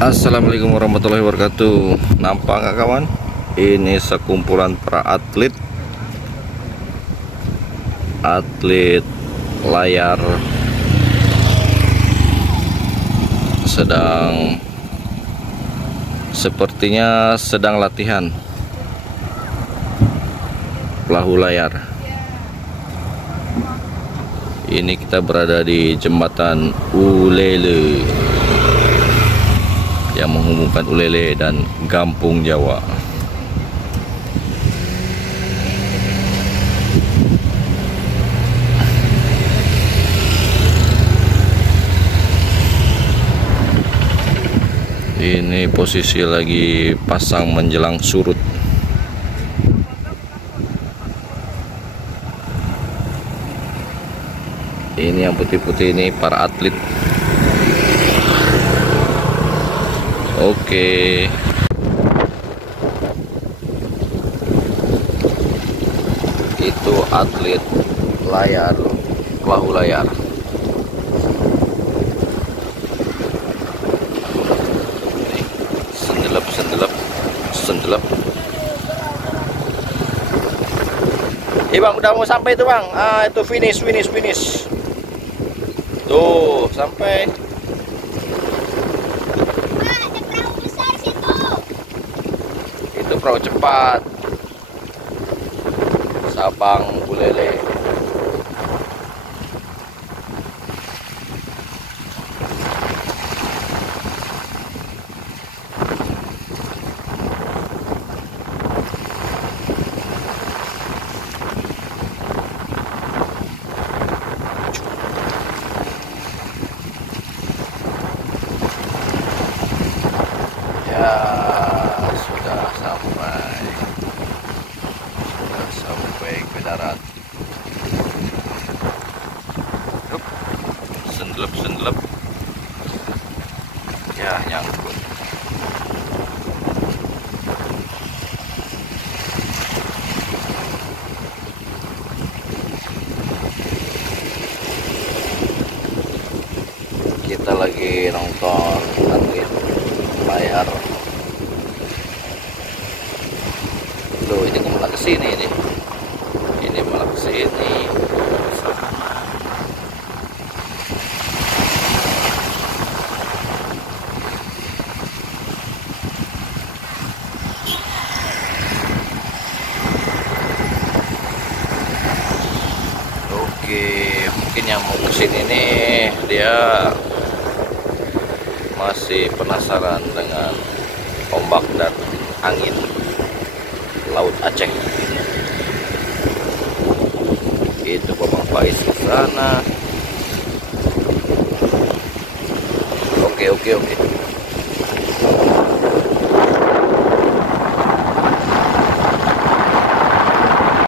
Assalamualaikum warahmatullahi wabarakatuh. Nampak nggak kawan? Ini sekumpulan para atlet layar sepertinya sedang latihan perahu layar. Ini kita berada di jembatan Ulele yang menghubungkan Ulele dan Gampung Jawa. Ini posisi lagi pasang menjelang surut. Ini yang putih-putih ini para atlet. Oke. Itu atlet layar, perahu layar. Sendelep. Bang, udah mau sampai itu bang. Itu finish. Tuh, sampai. Itu perahu cepat. Sabang Ulele. Sudah sampai ke darat. Sendelep ya, nyangkut. Kita lagi nonton atlet layar. Loh, ini kok malah kesini ini. Ini malah kesini. Oke, mungkin yang mau kesini nih dia masih penasaran dengan ombak dan angin Laut Aceh. Itu Bapak Faiz ke sana. Oke.